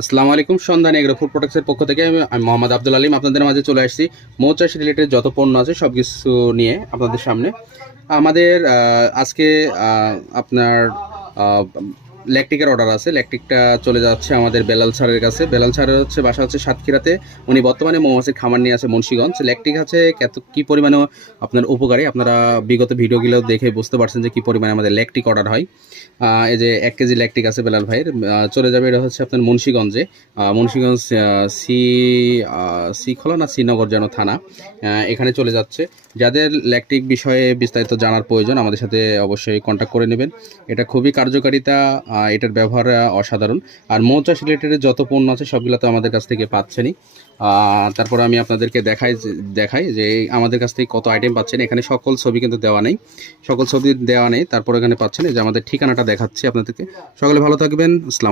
আসসালামু আলাইকুম। সন্ধানী এগ্রো ফুড প্রোডাক্টসের পক্ষ থেকে আমি মোহাম্মদ আব্দুল আলিম আপনাদের মাঝে চলে আসছি। মৌচাষ রিলেটেড যত পণ্য আছে সব কিছু নিয়ে আপনাদের সামনে। আমাদের আজকে আপনার ল্যাকটিকের অর্ডার আছে। ল্যাকটিকটা চলে যাচ্ছে আমাদের বেলাল স্যারের কাছে। বেলাল স্যারের বাসা হচ্ছে সাতক্ষীরাতে। উনি বর্তমানে মৌমাছির খামার নিয়ে আছে মুন্সিগঞ্জ। ল্যাকটিক আছে কী পরিমাণে আপনার উপকারী, আপনারা বিগত ভিডিওগুলো দেখে বুঝতে পারছেন যে কী পরিমাণে আমাদের ল্যাকটিক অর্ডার হয়। এই যে 1 কেজি ল্যাকটিক আছে বেলাল ভাইয়ের, চলে যাবে। এটা হচ্ছে আপনার মুন্সিগঞ্জে, মুন্সিগঞ্জ সি খোলা না শ্রীনগর যেন থানা, এখানে চলে যাচ্ছে। যাদের ল্যাকটিক বিষয়ে বিস্তারিত জানার প্রয়োজন আমাদের সাথে অবশ্যই কন্ট্যাক্ট করে নেবেন। এটা খুবই কার্যকারিতা, এটার ব্যবহার অসাধারণ। আর মৌচাষ রিলেটেড যত পণ্য আছে সবগুলো তো আমাদের কাছ থেকে পাচ্ছেনই। তারপর আমি আপনাদেরকে দেখাই যে আমাদের কাছ থেকে কত আইটেম পাচ্ছেন। এখানে সকল ছবি কিন্তু দেওয়া নেই, সকল ছবি দেওয়া নেই। তারপর এখানে পাচ্ছেন যে আমাদের ঠিকানাটা দেখাচ্ছি আপনাদেরকে। সকলে ভালো থাকবেন। আসসালামু আলাইকুম।